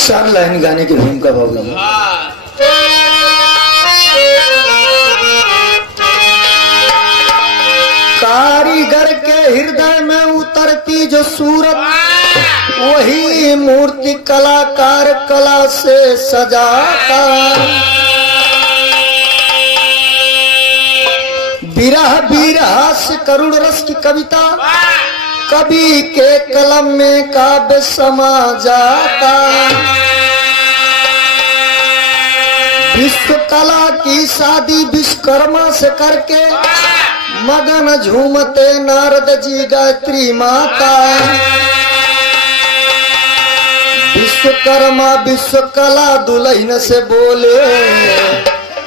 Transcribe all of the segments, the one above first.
चार लाइन गाने की भूमिका बाबूजी। कारीगर के हृदय में उतरती जो सूरत, वही मूर्ति कलाकार कला से सजाता। विरह विरह से करुण रस की कविता, कवि के कलम में काव्य समा जाता। विश्व कला की शादी विश्वकर्मा से करके, मगन झूमते नारद जी गायत्री माता। विश्वकर्मा विश्व कला दुल्हन से बोले,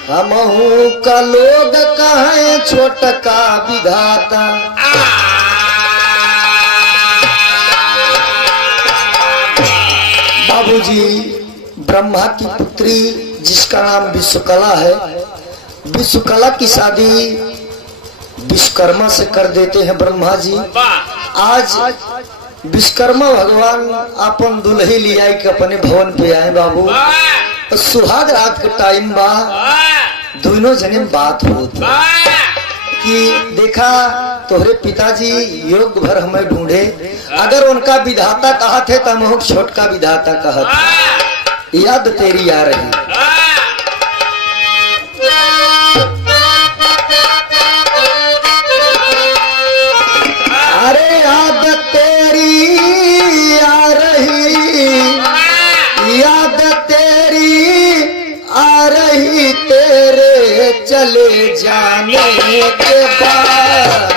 हमहू का लोग कहें छोटका विधाता। बाबूजी ब्रह्मा की पुत्री जिसका नाम विश्वकला है, विश्वकला की शादी विश्वकर्मा से कर देते हैं ब्रह्मा जी। आज विश्वकर्मा भगवान अपन दुल्ही लिया के अपने भवन पे आए बाबू। सुहाग रात के टाइम बा, दोनों जने बात होती कि देखा तोहरे पिताजी योग भर हमें ढूंढे, अगर उनका विधाता कहा थे तो हम छोटका विधाता कहत, याद तेरी आ रही। अरे याद तेरी आ रही, याद तेरी आ रही, तेरे चले जाने के बाद।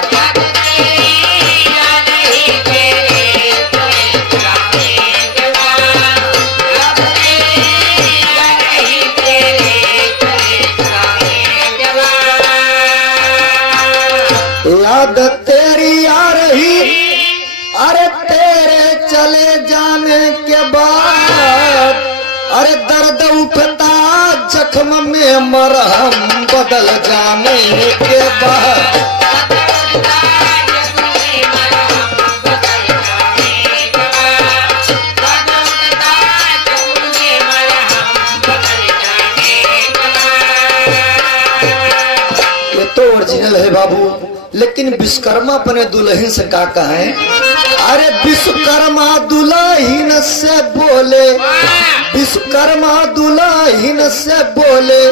याद तेरी आ रही, अरे तेरे चले जाने के बाद। अरे दर्द उठता जख्म में मरहम बदल जाने के बाद। ये तो ओरिजिनल है बाबू, लेकिन विश्वकर्मा अपने दुल्हन से का कहें। अरे विश्वकर्मा दुल्हन से बोले, विश्वकर्मा दुल्हन से बोले,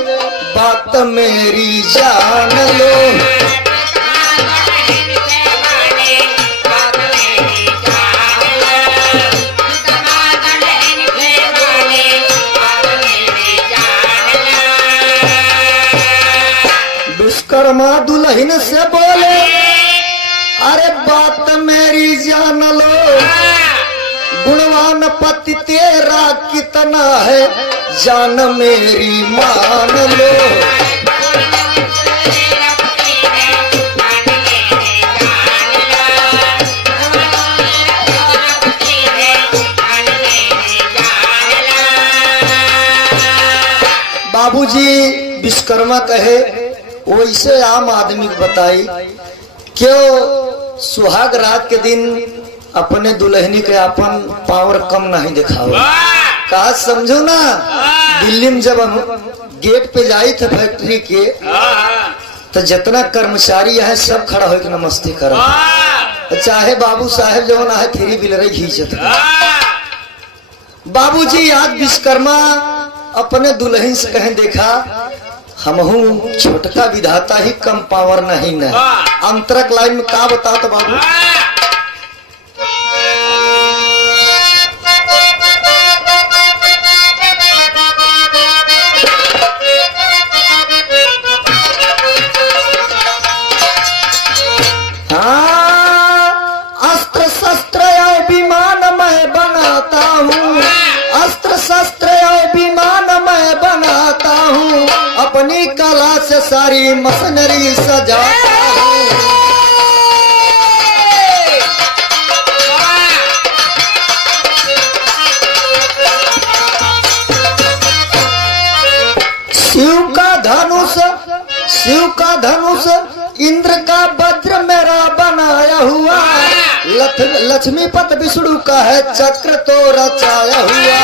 बात मेरी जान लो। विश्वकर्मा दुल्हन से बोले, अरे बात मेरी जान लो। गुणवान पति तेरा कितना है, जान मेरी मान लो। बाबूजी विश्वकर्मा कहे, वैसे आम आदमी को बताई क्यों सुहाग रात के दिन अपने दुल्हनी के अपन पावर कम नहीं दिखाओ। कहा समझो ना, दिल्ली में जब हम गेट पे जाई थे फैक्ट्री के, तो जितना कर्मचारी है सब खड़ा होकर नमस्ते करो, चाहे बाबू साहेब जो ना है थ्री व्हीलर खींचत। बाबूजी आज विश्वकर्मा अपने दुल्हन से कहें, देखा हमहू छोटका विधाता ही कम पावर नहीं न। अंतरक लाइन में का बता तो बाबू। हाँ, अस्त्र शस्त्र और विमान मैं बनाता हूँ, अस्त्र शस्त्र और विमान मैं बनाता हूँ, अपनी कला से सारी मशीनरी सजाता हूँ। शिव का धनुष इंद्र का वज्र मेरा बनाया हुआ, लक्ष्मीपत विष्णु का है चक्र तो रचाया हुआ।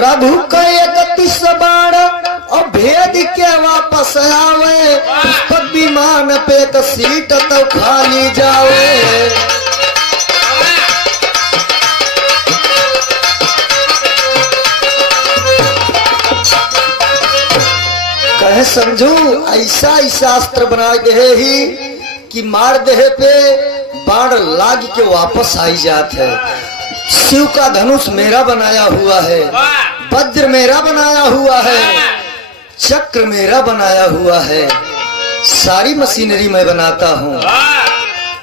रघु का 31 बाण और भेद के वापस आवे, पुष्पक विमान पे तो सीट तो खाली जावे। कहे समझू ऐसा ऐसा अस्त्र बना दे ही कि मार देहे पे बाण लाग के वापस आई जात है। शिव का धनुष मेरा बनाया हुआ है, वज्र मेरा बनाया हुआ है, चक्र मेरा बनाया हुआ है, सारी मशीनरी मैं बनाता हूँ।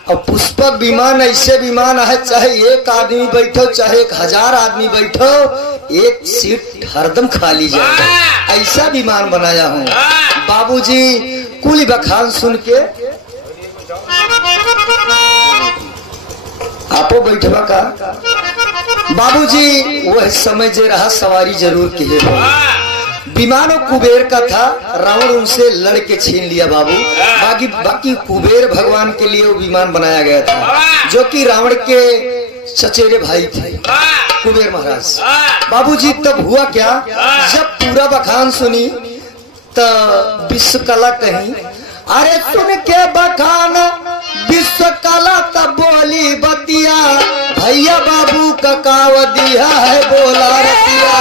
और पुष्पक विमान ऐसे विमान है, चाहे एक आदमी बैठो चाहे 1000 आदमी बैठो, एक सीट हरदम खाली जाए, ऐसा विमान बनाया हूँ। बाबूजी कुल बखान सुन के आपो बैठवा का बाबूजी वह समय जे रहा सवारी जरूर किए। विमानों कुबेर का था, रावण उनसे लड़ के छीन लिया बाबू। बाकी कुबेर भगवान के लिए वो विमान बनाया गया था, जो कि रावण के चचेरे भाई थे कुबेर महाराज। बाबूजी तब हुआ क्या, जब पूरा बखान सुनी तो विश्वकला कहीं, अरे सुन के बखान विश्वकला तब बोली बतिया, भैया बाबू का काव दिया है बोला रतिया।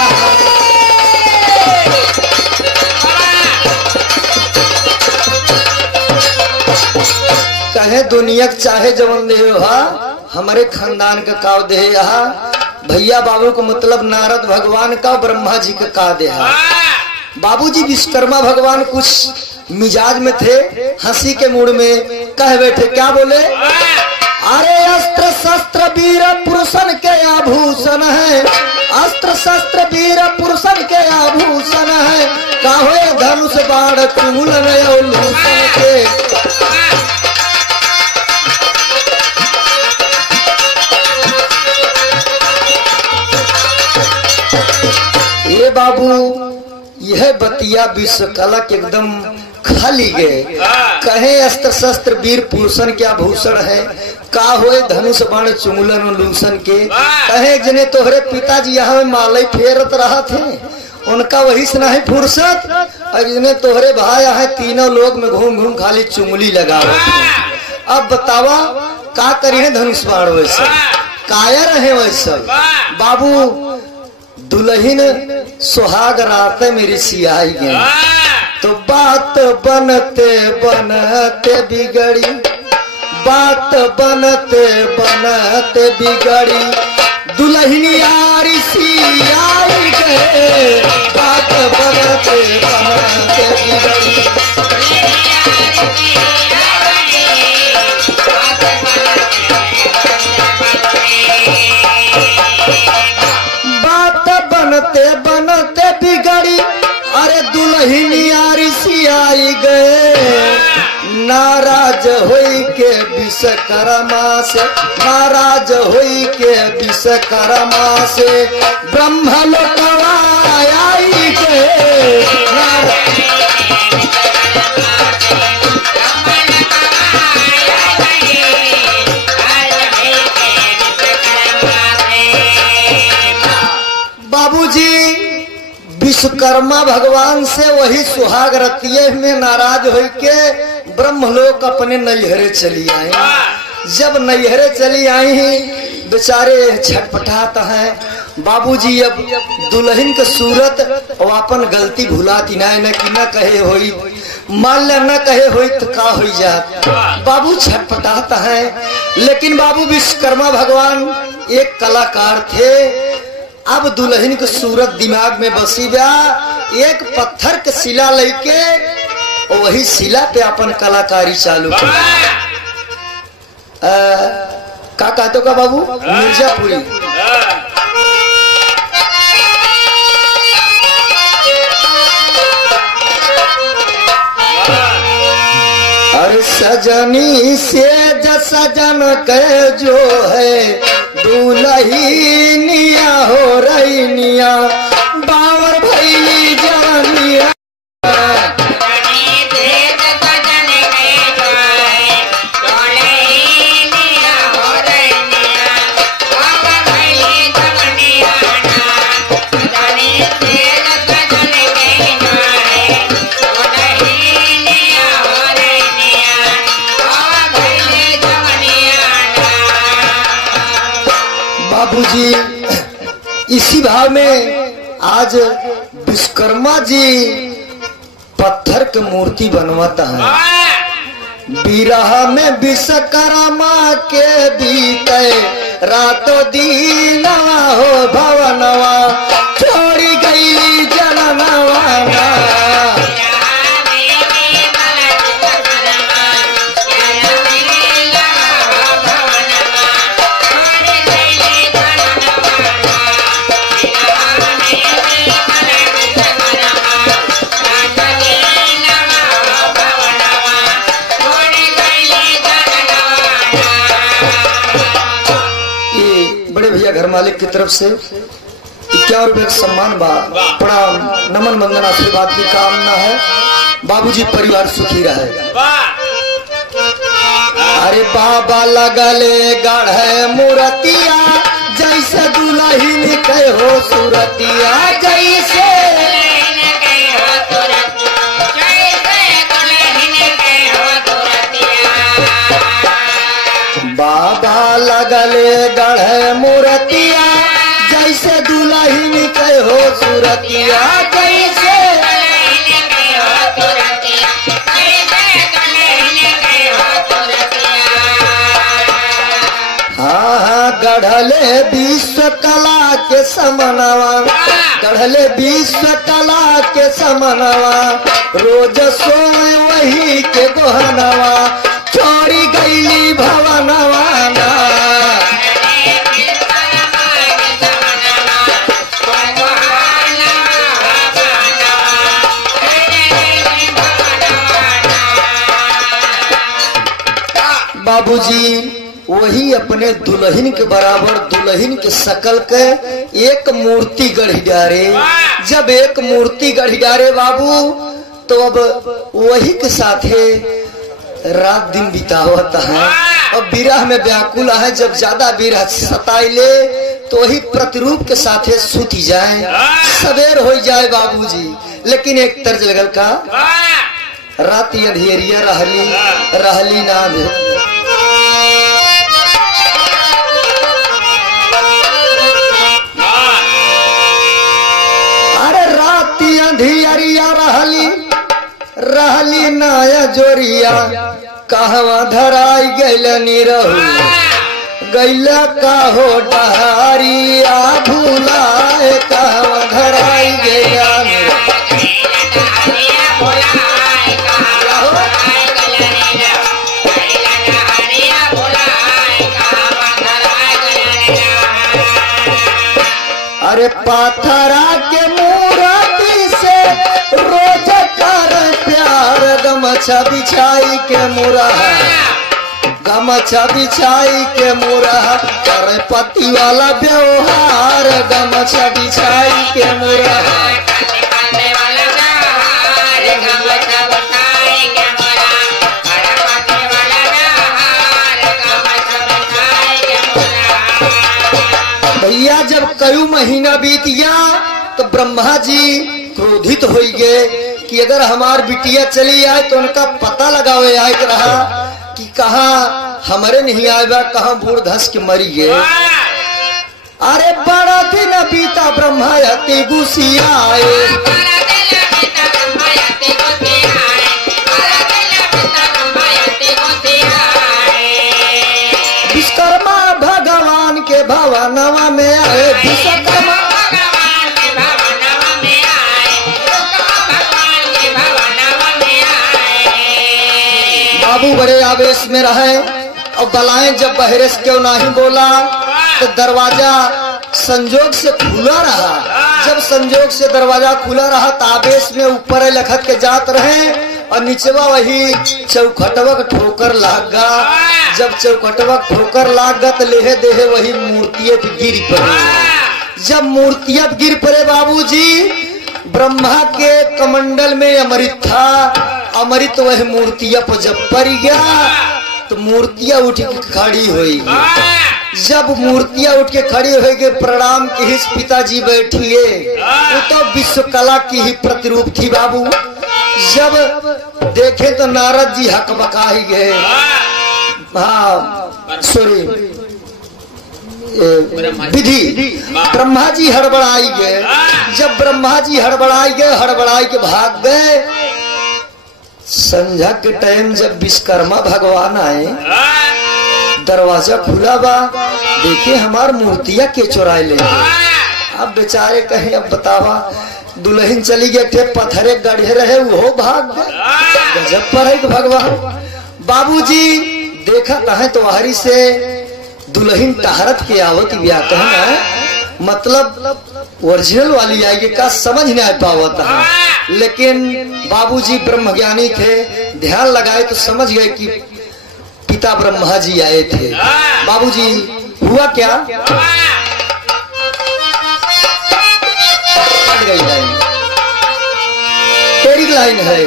कहे दुनिया चाहे जवन दे हमारे खानदान का काव दे यहाँ, भैया बाबू को मतलब नारद भगवान का ब्रह्मा जी का का दे। बाबूजी विश्वकर्मा भगवान कुछ मिजाज में थे, हंसी के मूड में कह बैठे, क्या बोले, अरे अस्त्र शस्त्र वीर पुरुषन के आभूषण है, अस्त्र शस्त्र वीर पुरुषन के आभूषण है, काहे धनुष बाण चूलन लूषण के। ये बाबू यह बतिया विश्वकला के एकदम खाली गए। कहे अस्त्र शस्त्र वीर पुरुषन के आभूषण है, का होए धनुष बाण चुंगलन लूसन के। कहे जने तोहरे पिताजी यहाँ में मालई फेरत रहा थे, उनका वही से नहीं फुर्सत, और जने तोहरे भाई यहाँ तीनों लोग में घूम घूम खाली चुंगली लगा। अब बतावा का करिए धनुष बाण वैसे काया रहे वैसा। बाबू दुल्हन सुहाग रात मेरी सियाई गई, तो बात बनते बनते बिगड़ी, बात बनते बनते बिगड़ी, दुल्हन यारी सियाई गए, बात बनते बनते बिगड़ी। बनते बनते बिगड़ी, अरे दुल्हन यारी सियाई गए, नाराज होई के विश्वकर्मा से, नाराज होई के विश्वकर्मा से, ब्रह्म लोकवा आई गए। बाबूजी विश्वकर्मा भगवान से वही सुहाग रतिये में नाराज हो के ब्रह्मलोक अपने नैहरे चली आई। जब नैहरे चली आई बेचारे छटपटाता है। बाबूजी अब दुल्हन के सूरत और अपन गलती भुलाती न कि न कहे होई, मान ले न कहे होई तो का हो जात। बाबू छटपटाता है, लेकिन बाबू विश्वकर्मा भगवान एक कलाकार थे। अब दुल्हन की सूरत दिमाग में बसी बा, एक पत्थर के शिला लेके और वही शिला पे अपन कलाकारी चालू का कहते का बाबू मिर्जापुरी। अरे सजनी से सजन के जो है दुल्हनिया हो रही निया, बावर भैली आज विश्वकर्मा जी पत्थर के मूर्ति बनवाता है। बिरहा में विश्वकर्मा के बीते रातों दीनवा हो भवनवा छोड़ी गई जननवाना। घर मालिक की तरफ से 51 रुपए का सम्मान बा, प्रणाम, नमन, वंदन, आशीर्वाद की कामना है। बाबूजी परिवार सुखी रहे। अरे बाबा लगले गढ़े मूर्तिया जैसे दुल्हन के हो सूरतिया जैसे बाबा लगले गढ़े मूर्तिया जैसे दुल्हन के हो सूरतिया जैसे हाँ हाँ गढ़ले विश्व कला के समनवा गढ़ले विश्व कला के समनवा रोज सोए वही के गोहनवा छोड़ी गईली भवनवाना। बाबूजी वही अपने दुल्हन के बराबर दुल्हन के शकल के एक मूर्ति गढ़ी डारे। जब एक मूर्ति गढ़ी डारे बाबू तो अब वही के साथे रात दिन बितावता है और विरह में व्याकुल है। जब ज्यादा विरह सताइले तो वही प्रतिरूप के साथे सूती जाए, सवेर हो जाए बाबूजी। लेकिन एक तर्ज लगल का रात अंधेरिया रहली ना भी। अरे रात अंधेरिया रहली नाया जोरिया कहवा धराई गैल निरहु गैला का हो डहारिया भूलाए कहवा धराई गैला अरे पाथरा के मूर्ति से रोज कर प्यार गमछा बिछाई के मुरहा गमछा बिछाई के मुरहा कर पति वाला व्यवहार गमछा बिछाई के मुरहा। भैया जब कई महीना बीत गया तो ब्रह्मा जी क्रोधित हो गए कि अगर हमार बिटिया चली आए तो उनका पता लगावे आए रहा कि कहा हमारे नहीं आएगा कहा बूढ़ धस के मरी गए। अरे बड़ा दिन बीता ब्रह्मा अति गुस्सिया आए विश्वकर्मा भगवान के भवनवा में आए विश्वकर्मा बाबू बड़े आवेश में रहे और बलाएं जब बहरे से क्यों नहीं बोला तो दरवाजा संजोग से खुला रहा। जब संजोग से दरवाजा खुला रहा तो आवेश में ऊपर लखत के जात रहे और नीचवा वही चौखटवक ठोकर लाग गा। जब चौखटवक ठोकर लाग गा तो लेहे देहे वही मूर्तियां गिर पड़े। जब मूर्तियां गिर पड़े बाबूजी ब्रह्मा के कमंडल में अमृत था। अमृत वह मूर्तियां पर जब पड़ गया तो मूर्तियां उठ के खड़ी हुई। जब मूर्तियां उठ के खड़ी हो गई प्रणाम की ही पिताजी बैठिए वो तो विश्वकला की ही प्रतिरूप थी बाबू। जब देखे तो नारद जी हक बका ही गए। हाँ सॉरी विधि। ब्रह्मा जी हड़बड़ाई गए। जब ब्रह्मा जी हड़बड़ाई गए, हड़बड़ाई के भाग गए। संध्या के टाइम जब विश्वकर्मा भगवान आए, दरवाजा खुला बा, देखे हमार मूर्तियां के चुराए ले। अब बेचारे कहे अब बतावा, दुल्हन चली गए थे, पत्थरे गढ़े रहे वो भाग गए। गजब पर है भगवान। बाबूजी देखा है तो हरी से दुल्हन टहरत के आवत ब्याह कहना, मतलब ओरिजिनल वाली आएगी का समझ नहीं आ पावत है। लेकिन बाबूजी ब्रह्मज्ञानी थे, ध्यान लगाए तो समझ गए कि पिता ब्रह्मा जी आए थे। बाबूजी हुआ क्या, गई लाइन, तेरी लाइन है।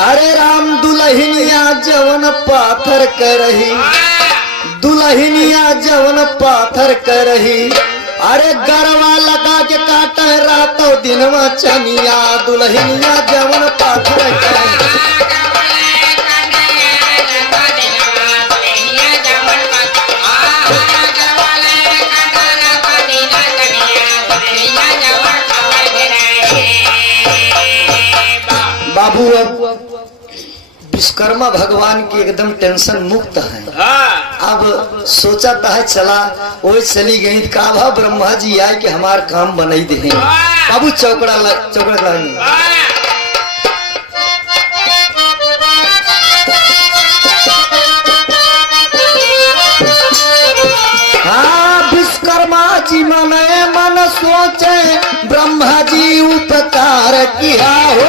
अरे राम दुल्हनिया जवन पाथर करही, दुल्हनिया जवन पाथर करही, अरे गरवा लगा के काट रातो दिनवा चनिया, दुल्हनिया जवन पाथर करही। बाबू अब विश्वकर्मा भगवान की एकदम टेंशन मुक्त है। अब सोचा है चला, वो चली गई का भा ब्रह्मा जी आए कि हमार काम बनाई दे। बाबू चौकड़ा लाइन, हाँ विश्वकर्मा जी मने मन सोचे, ब्रह्मा जी उपकार किया हो।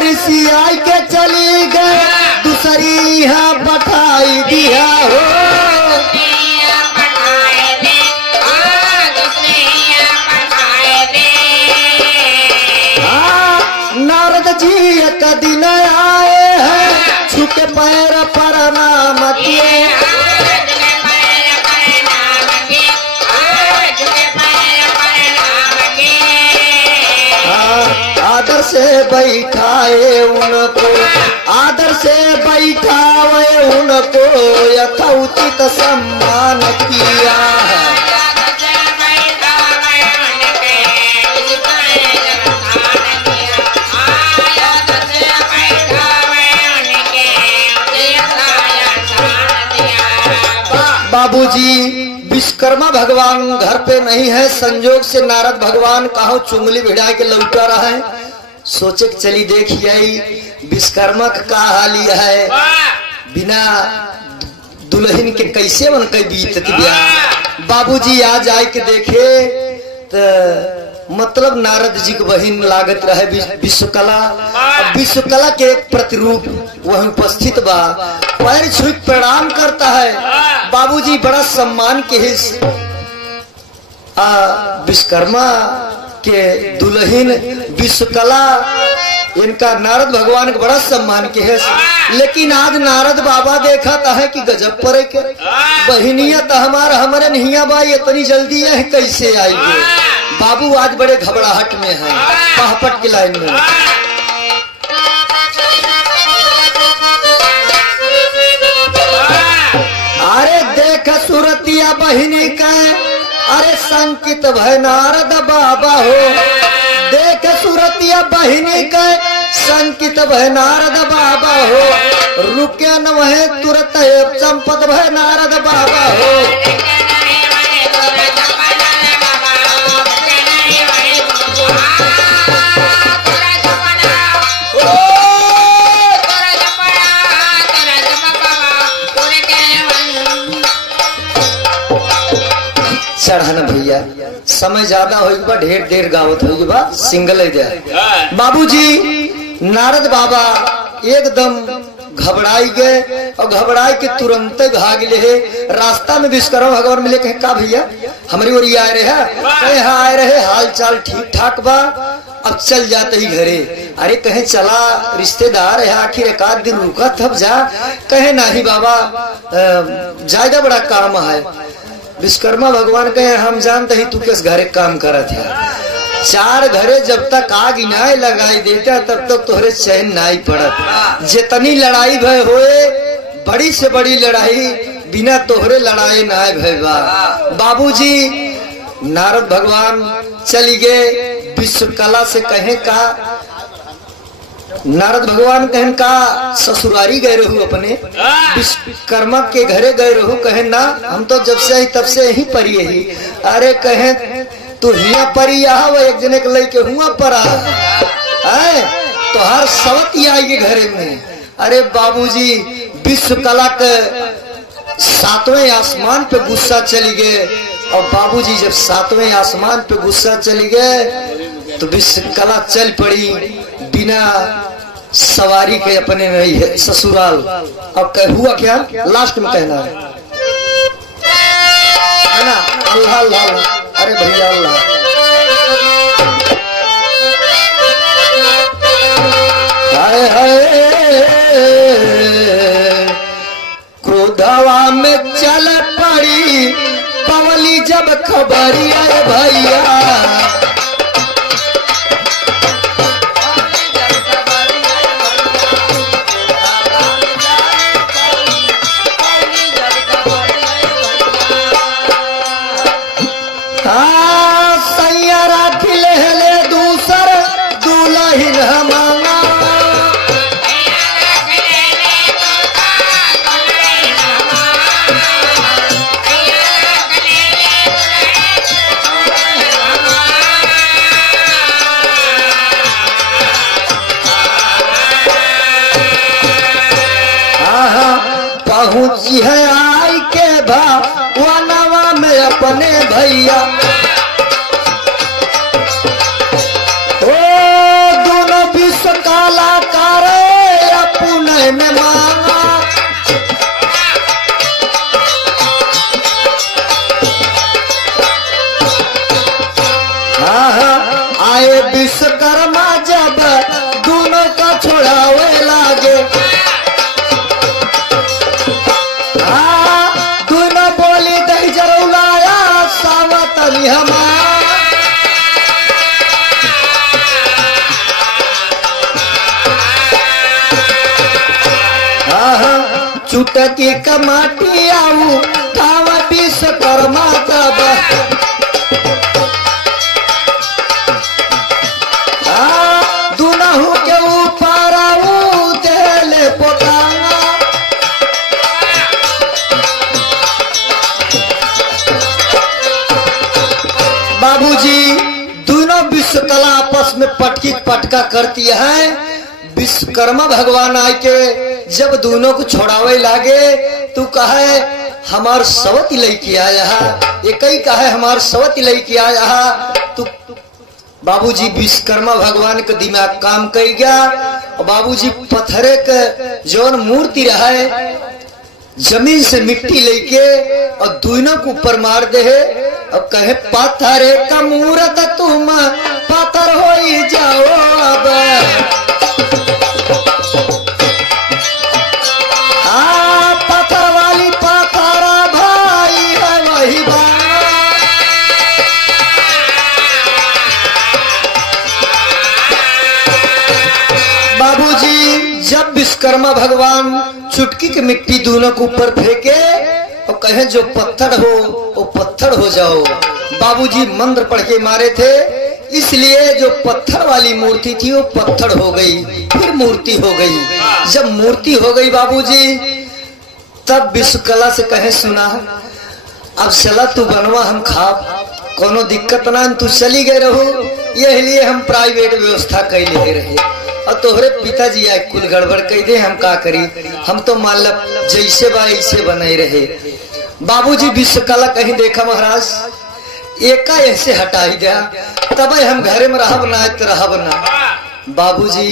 ऋषि आई के चली गए, दूसरी यहाँ पठाई दिया हो। नारद जी एक दिन आए हैं, छुके पैर प्रणाम किए। आदर से बैठाए उनको, आदर से बैठाए उनको, यथोचित सम्मान किया है। बाबूजी विश्वकर्मा भगवान घर पे नहीं है, संजोग से नारद भगवान कहो चुंगली भिड़ा के लौटा रहा है। सोचे चली देखी आई विश्वकर्मा का हाल है, बिना दुल्हन के कैसे उनके बीतती ब्याह। बाबूजी आ जाए के देखे तो मतलब नारद जी की बहन लागत रहे विश्वकला। विश्वकला के एक प्रतिरूप वह उपस्थित बा, पैर छू प्रणाम करता है। बाबूजी बड़ा सम्मान के विश्वकर्मा के दुल्हन विश्वकला, इनका नारद भगवान का बड़ा सम्मान के है। लेकिन आज नारद बाबा देखा था है कि गजब परे के बहनिया तो हमारे नहिया बा, इतनी जल्दी है कैसे आएगी। बाबू आज बड़े घबराहट में है, पहपट की लाइन में। अरे देख सूरतिया बहिनी का, अरे संकित भय नारद बाबा हो। देख सूरतिया बहिनी का, संकित भय नारद बाबा हो। रुके न वह तुरंत चंपत भय नारद बाबा हो। चढ़ाना भैया समय ज्यादा होगा, ढेर ढेर गावत होगा, सिंगल जाए। बाबूजी नारद बाबा एकदम घबराई गए और घबराई के तुरंत भाग ले। रास्ता में विश्वकर्मा भगवान मिले, कहे का भैया हमारी ओर आए रहे, कहे हाँ आए रहे, हाल चाल ठीक ठाक बा, अब चल जाते ही घरे। अरे कहे चला रिश्तेदार है, आखिर एक आध दिन रुका तब जा। कहे नहीं बाबा ज्यादा बड़ा काम है। विश्वकर्मा भगवान कहे हम जानते ही तू किस घरे काम करत है। 4 घरे जब तक आग इनाय लगाई देता तब तक तोहरे चैन नाई पड़त। जितनी लड़ाई भय होए बड़ी से बड़ी लड़ाई बिना तोहरे लड़ाई नाय भय बा। बाबूजी नारद भगवान चली गए विश्वकला से कहे का नारद भगवान कहन का ससुरारी गए रहू अपने विश्वकर्मा के घरे गए रहू। कहे ना हम तो जब से आई तब से यही परी ही। अरे कहे तू हिया परी वो एक जने के लई के हुआ पर आए तो हर सवती आई के घरे में। अरे बाबूजी विश्वकला के 7वें आसमान पे गुस्सा चली गए और बाबूजी जब 7वें आसमान पे गुस्सा चली गए तो विश्वकला चल पड़ी बिना सवारी के अपने नहीं है ससुराल। अब कह हुआ क्या लास्ट में कहना है ना अल्लाह अल्लाह। अरे भैया अल्लाह हाय हाय क्रोधवा में चल पड़ी पवली जब खबरी आए भैया। पहुंची है आई के भवनवा में अपने भैया। ओ दोनों विश्व कलाकार अपने में मांगा। आए विश्वकर्मा जब दोनों का छोड़ावे लागे। चुटकी कमाटी आऊ थावा विश्वकर्मा तब दुनहु के ऊपर आऊ देले पोतांगा। बाबूजी दोनों विश्वकला आपस में पटकी पटका करती है। विश्वकर्मा भगवान आए के जब दोनों को छोड़ावे लागे तू कहे हमार सवती लईकी आया एक ही कहे हमार सवती लईकी आया। तू बाबूजी विश्वकर्मा भगवान का दिमाग काम कर गया और बाबूजी पत्थरे के जौन मूर्ति रहे जमीन से मिट्टी लेके और दोनों को ऊपर मार दे और कहे पत्थरे का मूर्त तुम पत्थर हो ही जाओ। अब पत्थर वाली पत्थरा भाई है वही बाबूजी जब विश्वकर्मा भगवान चुटकी की मिट्टी दोनों को ऊपर फेंके और कहे जो पत्थर हो वो पत्थर हो जाओ। बाबूजी मंत्र पढ़ के मारे थे इसलिए जो पत्थर वाली मूर्ति थी वो पत्थर हो गई फिर मूर्ति हो गई। जब मूर्ति हो गई बाबूजी तब विश्वकला से कहे सुना अब चला तू बनवा हम खा कोनो दिक्कत ना तू चली गए रहो। यही लिए हम प्राइवेट व्यवस्था कैले रहे और तोहरे पिताजी आए कुल गड़बड़ कह दे हम का करी। हम तो मान लो जैसे बा ऐसे बनाए रहे। बाबूजी विश्वकला कहीं देखा महाराज एका ऐसे हटाई दिया तब हम घरे में रहब ना तो रहब ना। बाबूजी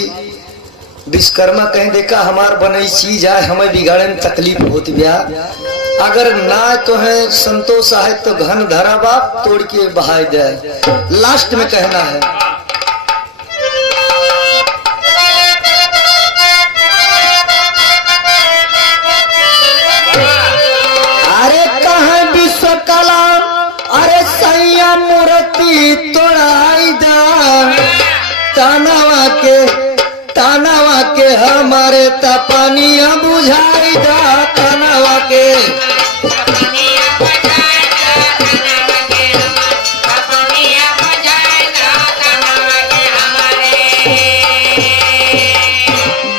विश्वकर्मा कहीं देखा हमार बनई चीज है हमें बिगाड़े में तकलीफ होती ब्या अगर ना तो है संतोष है तो घन धरा बाप तोड़ के बहा दे। लास्ट में कहना है अरे कहाँ विश्वकला के हमारे तपनिया बुझाई दा तनवा के।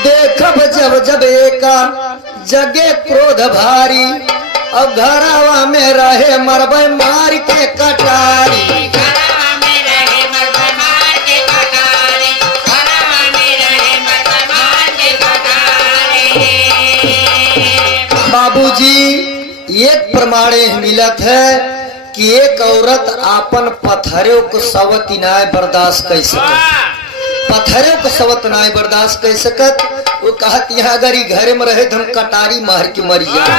देखब जब जब एका जगे क्रोध भारी, अब घरवा में रहे मरबे मार के कटारी। बाबूजी एक प्रमाण मिलत है कि एक औरत आपन पत्थरों को सवत नाय बर्दाश्त कर सकत, पत्थरों को सवत नाय बर्दाश्त कर सकत। वो कहत यहाँ अगर घरे में रहे धम कटारी मार के मर जाए।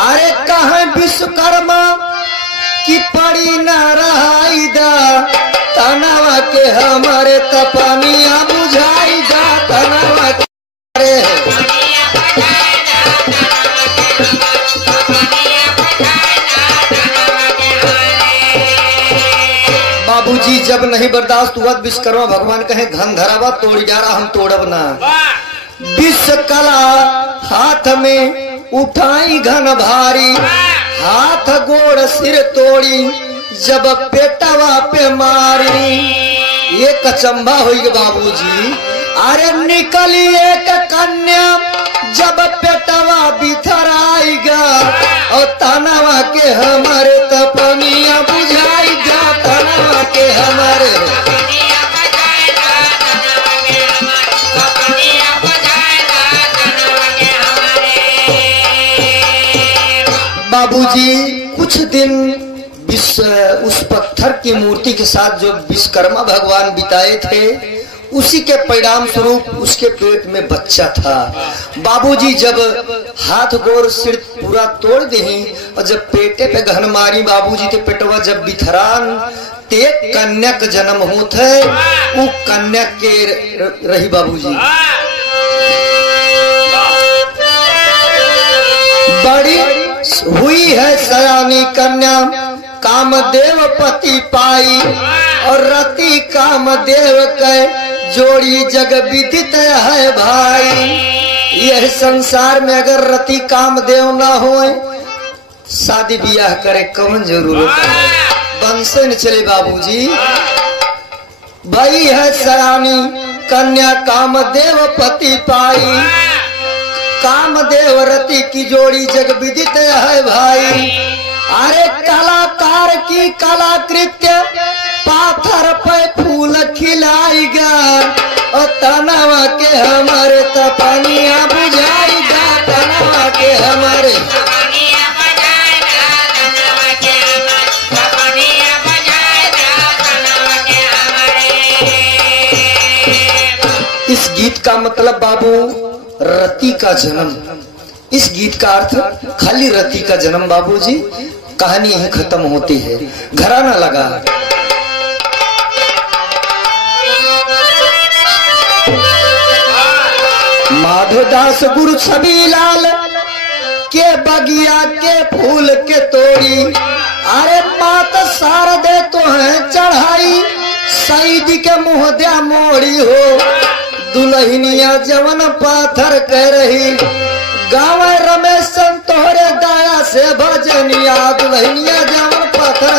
अरे कहा विश्वकर्मा की पड़ी न रहाई दा तनवा के हमारे तपनिया बुझाई दा तनवा के। बाबूजी जब नहीं बर्दाश्त हुआ विश्वकर्मा भगवान कहे घन धरावा तोड़ जा रहा हम तोड़ब ना। विश्वकला हाथ में उठाई घन भारी, हाथ गोड़ सिर तोड़ी जब पेटवा पे मारी। ये कचंबा हुई बाबूजी। अरे निकली एक कन्या जब पेटवा बिथराईगा और तनवा के हमारे तपनिया बुझाईगा तनवा के हमारे। बाबूजी कुछ दिन उस पत्थर की मूर्ति के साथ जो विश्वकर्मा भगवान बिताए थे उसी के परिणाम स्वरूप उसके पेट में बच्चा था। बाबूजी जब हाथ गोर सिर पूरा तोड़ दे और जब पेटे पे घन मारी बाबूजी के पेटवा जब बिथरान ते कन्या का जन्म होता है वो कन्या के रही बाबूजी। बड़ी हुई है सयानी कन्या कामदेव पति पाई और रति कामदेव के जोड़ी जग विदित है भाई। यह संसार में अगर रति कामदेव ना होए शादी ब्याह करे कौन जरूरत है, बंसे न चले बाबूजी। भाई है सयानी कन्या कामदेव पति पाई, कामदेव रति की जोड़ी जग विदित है भाई। अरे कलाकार की कलाकृत्य पाथर पे फूल खिलाएगा और तनवा के हमारे तपनिया बुझाएगा तनवा के हमारे। इस गीत का मतलब बाबू रति का जन्म। इस गीत का अर्थ खाली रति का जन्म बाबूजी। कहानी यही खत्म होती है, घराना लगा। माधोदास गुरु छवि लाल के बगिया के फूल के तोड़ी। अरे मात शारदे तो है चढ़ाई सईद के मुँह दिया मोड़ी हो। दुल्हनिया जवन पाथर कह रही गाँव रमेश तोहरे दया से भजनिया। दुल्हनिया जवन पाथर